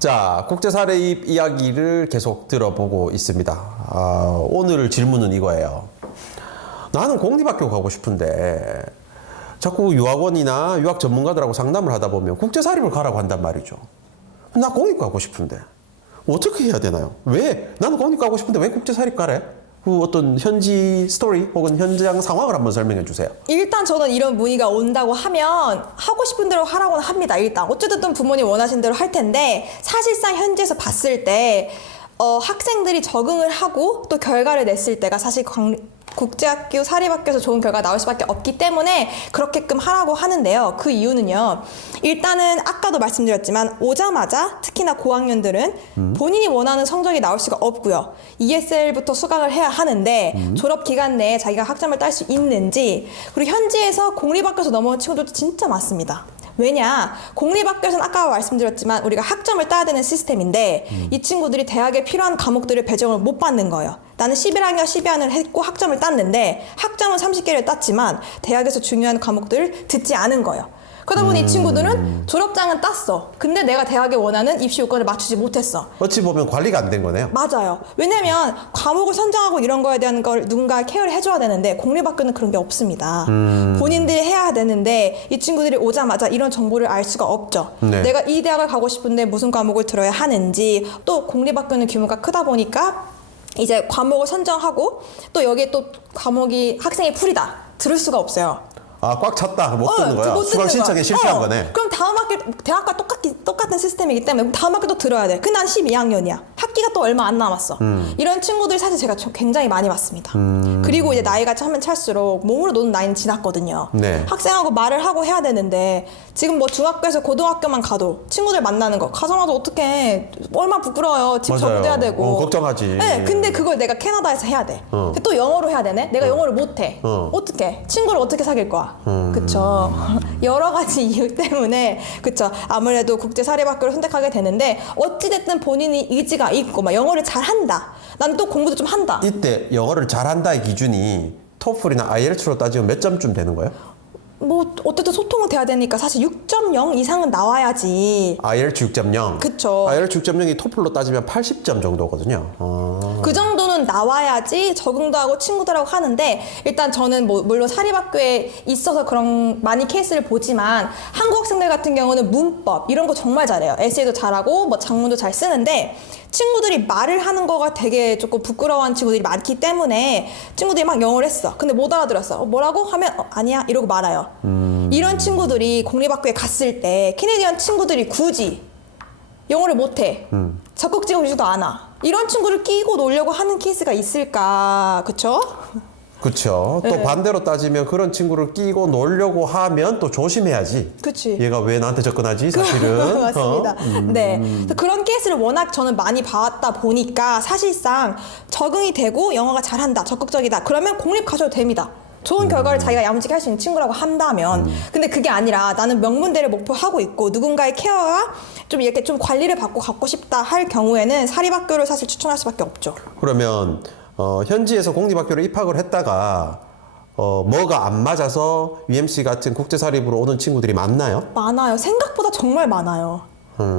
자, 국제사립 이야기를 계속 들어보고 있습니다. 오늘 질문은 이거예요. 나는 공립학교 가고 싶은데 자꾸 유학원이나 유학 전문가들하고 상담을 하다 보면 국제사립을 가라고 한단 말이죠. 나 공립 가고 싶은데 어떻게 해야 되나요? 왜? 나는 공립 가고 싶은데 왜 국제사립 가래? 그 어떤 현지 스토리 혹은 현장 상황을 한번 설명해 주세요. 일단 저는 이런 문의가 온다고 하면 하고 싶은 대로 하라고는 합니다. 일단 어쨌든 부모님 원하신 대로 할 텐데 사실상 현지에서 봤을 때 학생들이 적응을 하고 또 결과를 냈을 때가 사실 국제학교, 사립학교에서 좋은 결과가 나올 수밖에 없기 때문에 그렇게끔 하라고 하는데요. 그 이유는요. 일단은 아까도 말씀드렸지만 오자마자 특히나 고학년들은 본인이 원하는 성적이 나올 수가 없고요. ESL부터 수강을 해야 하는데 졸업 기간 내에 자기가 학점을 딸 수 있는지, 그리고 현지에서 공립학교에서 넘어온 친구들도 진짜 많습니다. 왜냐, 공립학교에서는 아까 말씀드렸지만 우리가 학점을 따야 되는 시스템인데 이 친구들이 대학에 필요한 과목들을 배정을 못 받는 거예요. 나는 11학년, 12학년을 했고 학점을 땄는데 학점은 30개를 땄지만 대학에서 중요한 과목들을 듣지 않은 거예요. 그러다 보니 이 친구들은 졸업장은 땄어. 근데 내가 대학에 원하는 입시 요건을 맞추지 못했어. 어찌 보면 관리가 안 된 거네요. 맞아요. 왜냐면 과목을 선정하고 이런 거에 대한 걸 누군가 케어를 해줘야 되는데 공립학교는 그런 게 없습니다. 본인들이 해야 되는데 이 친구들이 오자마자 이런 정보를 알 수가 없죠. 네. 내가 이 대학을 가고 싶은데 무슨 과목을 들어야 하는지, 또 공립학교는 규모가 크다 보니까 이제 과목을 선정하고 또 여기에 또 과목이 학생이 풀이다. 들을 수가 없어요. 꽉 찼다. 못 듣는 거야. 못 수강 듣는 신청에 거야. 실패한 거네. 그럼 다음 학기, 대학과 똑같은 시스템이기 때문에 다음 학기 또 들어야 돼. 근데 난 12학년이야. 학기가 또 얼마 안 남았어. 이런 친구들 사실 제가 굉장히 많이 봤습니다. 그리고 이제 나이가 차면 찰수록 몸으로 노는 나이는 지났거든요. 네. 학생하고 말을 하고 해야 되는데 지금 뭐 중학교에서 고등학교만 가도 친구들 만나는 거 가자마자 어떡해. 얼마나 부끄러워요. 집 맞아요. 적응해야 되고. 걱정하지. 네, 근데 그걸 내가 캐나다에서 해야 돼. 근데 또 영어로 해야 되네? 내가 영어를 못해. 어떡해. 친구를 어떻게 사귈 거야? 그쵸. 여러 가지 이유 때문에, 그쵸. 아무래도 국제사립학교를 선택하게 되는데, 어찌됐든 본인이 의지가 있고, 막 영어를 잘한다. 나는 또 공부도 좀 한다. 이때 영어를 잘한다의 기준이 토플이나 IELTS로 따지면 몇 점쯤 되는 거예요? 뭐, 어쨌든 소통은 돼야 되니까 사실 6.0 이상은 나와야지. IELTS 6.0. 그쵸. IELTS 6.0이 토플로 따지면 80점 정도거든요. 그 정도는 나와야지 적응도 하고 친구들하고 하는데, 일단 저는 뭐 물론 사립학교에 있어서 그런 많이 케이스를 보지만 한국 학생들 같은 경우는 문법 이런 거 정말 잘해요. 에세이도 잘하고 뭐 장문도 잘 쓰는데 친구들이 말을 하는 거가 되게 조금 부끄러워하는 친구들이 많기 때문에 친구들이 막 영어를 했어. 근데 못 알아들었어. 뭐라고 하면 아니야 이러고 말아요. 이런 친구들이 공립학교에 갔을 때 캐네디언 친구들이 굳이 영어를 못해. 적극적이지도 않아. 이런 친구를 끼고 놀려고 하는 케이스가 있을까? 그쵸? 그렇죠. 또 네. 반대로 따지면 그런 친구를 끼고 놀려고 하면 또 조심해야지. 그치. 얘가 왜 나한테 접근하지? 사실은. 맞습니다. 네. 그래서 그런 케이스를 워낙 저는 많이 봐왔다 보니까 사실상 적응이 되고 영어가 잘한다, 적극적이다. 그러면 공립 가셔도 됩니다. 좋은 결과를 자기가 야무지게 할 수 있는 친구라고 한다면. 근데 그게 아니라 나는 명문대를 목표하고 있고 누군가의 케어와 좀 이렇게 좀 관리를 받고 갖고 싶다 할 경우에는 사립학교를 사실 추천할 수밖에 없죠. 그러면 현지에서 공립학교를 입학을 했다가 뭐가 안 맞아서 UMC 같은 국제사립으로 오는 친구들이 많나요? 많아요. 생각보다 정말 많아요.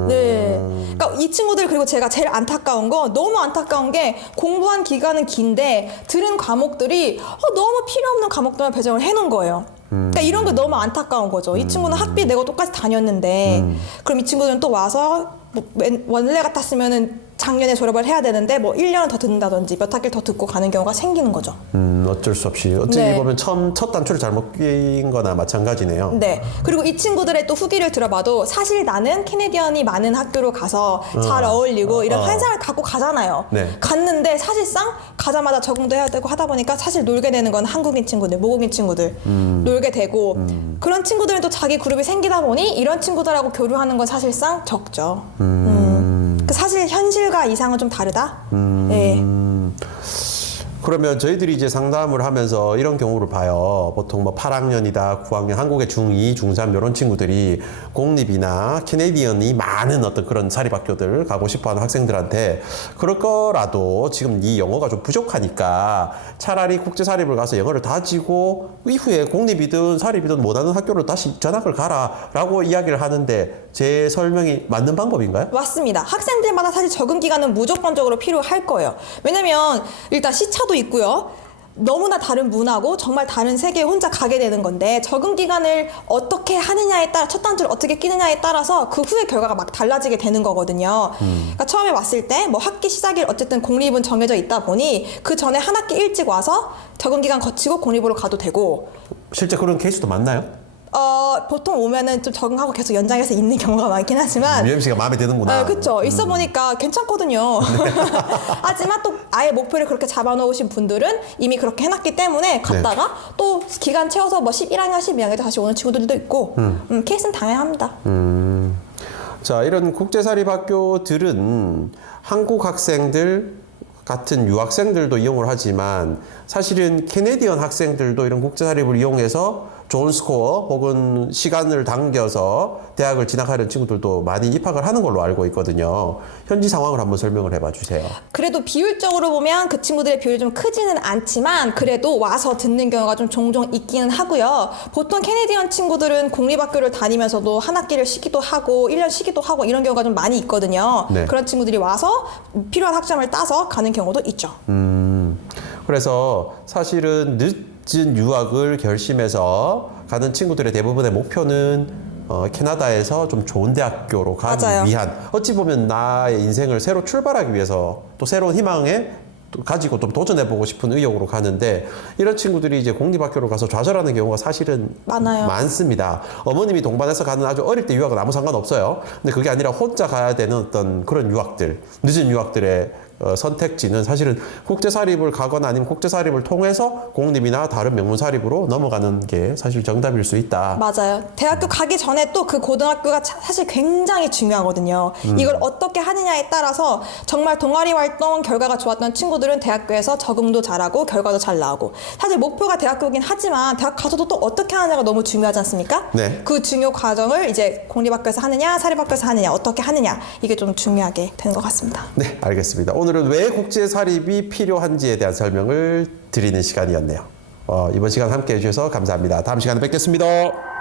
네. 그러니까 이 친구들, 그리고 제가 제일 안타까운 거, 너무 안타까운 게 공부한 기간은 긴데 들은 과목들이 너무 필요 없는 과목들만 배정을 해놓은 거예요. 그러니까 이런 게 너무 안타까운 거죠. 이 친구는 학비 내고 똑같이 다녔는데 그럼 이 친구들은 또 와서 뭐 원래 같았으면은 작년에 졸업을 해야 되는데 뭐 1년을 더 듣는다든지 몇 학기를 더 듣고 가는 경우가 생기는 거죠. 어쩔 수 없이. 어찌 네. 보면 첫 단추를 잘못 낀 거나 마찬가지네요. 네. 그리고 이 친구들의 또 후기를 들어봐도 사실 나는 캐네디언이 많은 학교로 가서 잘 어울리고 이런 환상을 갖고 가잖아요. 네. 갔는데 사실상 가자마자 적응도 해야 되고 하다 보니까 사실 놀게 되는 건 한국인 친구들, 모국인 친구들 놀게 되고 그런 친구들은 또 자기 그룹이 생기다 보니 이런 친구들하고 교류하는 건 사실상 적죠. 사실 현실과 이상은 좀 다르다. 네. 그러면 저희들이 이제 상담을 하면서 이런 경우를 봐요. 보통 뭐 8학년이다, 9학년, 한국의 중2, 중3 이런 친구들이 공립이나 캐네디언이 많은 어떤 그런 사립학교들 가고 싶어하는 학생들한테 그럴 거라도 지금 이 영어가 좀 부족하니까 차라리 국제사립을 가서 영어를 다지고 이후에 공립이든 사립이든 원하는 학교를 다시 전학을 가라 라고 이야기를 하는데 제 설명이 맞는 방법인가요? 맞습니다. 학생들마다 사실 적응 기간은 무조건적으로 필요할 거예요. 왜냐면 일단 시차도 있고요. 너무나 다른 문화고 정말 다른 세계에 혼자 가게 되는 건데 적응 기간을 어떻게 하느냐에 따라 첫 단추를 어떻게 끼느냐에 따라서 그 후의 결과가 막 달라지게 되는 거거든요. 그러니까 처음에 왔을 때 뭐 학기 시작일 어쨌든 공립은 정해져 있다 보니 그 전에 한 학기 일찍 와서 적응 기간 거치고 공립으로 가도 되고 실제 그런 케이스도 많나요? 보통 오면은 좀 적응하고 계속 연장해서 있는 경우가 많긴 하지만 UMC가 마음에 드는구나. 그렇죠. 있어 보니까 괜찮거든요. 하지만 또 아예 목표를 그렇게 잡아놓으신 분들은 이미 그렇게 해놨기 때문에 갔다가 또 기간 채워서 뭐 11학년, 12학년 다시 오는 친구들도 있고 케이스는 당연합니다. 자, 이런 국제사립학교들은 한국 학생들 같은 유학생들도 이용을 하지만 사실은 캐네디언 학생들도 이런 국제사립을 이용해서 좋은 스코어 혹은 시간을 당겨서 대학을 진학하는 친구들도 많이 입학을 하는 걸로 알고 있거든요. 현지 상황을 한번 설명을 해봐 주세요. 그래도 비율적으로 보면 그 친구들의 비율이 좀 크지는 않지만 그래도 와서 듣는 경우가 좀 종종 있기는 하고요. 보통 캐네디언 친구들은 공립학교를 다니면서도 한 학기를 쉬기도 하고 1년 쉬기도 하고 이런 경우가 좀 많이 있거든요. 네. 그런 친구들이 와서 필요한 학점을 따서 가는 경우도 있죠. 그래서 사실은 늦은 유학을 결심해서 가는 친구들의 대부분의 목표는 캐나다에서 좀 좋은 대학교로 가기 맞아요. 위한 어찌 보면 나의 인생을 새로 출발하기 위해서 또 새로운 희망에 또 가지고 좀 도전해보고 싶은 의욕으로 가는데 이런 친구들이 이제 공립학교로 가서 좌절하는 경우가 사실은 많아요. 많습니다. 어머님이 동반해서 가는 아주 어릴 때 유학은 아무 상관없어요. 근데 그게 아니라 혼자 가야 되는 어떤 그런 유학들, 늦은 유학들의 선택지는 사실은 국제사립을 가거나 아니면 국제사립을 통해서 공립이나 다른 명문사립으로 넘어가는 게 사실 정답일 수 있다. 맞아요. 대학교 가기 전에 또 그 고등학교가 사실 굉장히 중요하거든요. 이걸 어떻게 하느냐에 따라서 정말 동아리 활동 결과가 좋았던 친구들은 대학교에서 적응도 잘하고 결과도 잘 나오고 사실 목표가 대학교긴 하지만 대학 가서도 또 어떻게 하느냐가 너무 중요하지 않습니까? 네. 그 중요 과정을 이제 공립학교에서 하느냐 사립학교에서 하느냐 어떻게 하느냐 이게 좀 중요하게 되는 것 같습니다. 네, 알겠습니다. 오늘은 왜 국제사립이 필요한지에 대한 설명을 드리는 시간이었네요. 이번 시간 함께 해주셔서 감사합니다. 다음 시간에 뵙겠습니다.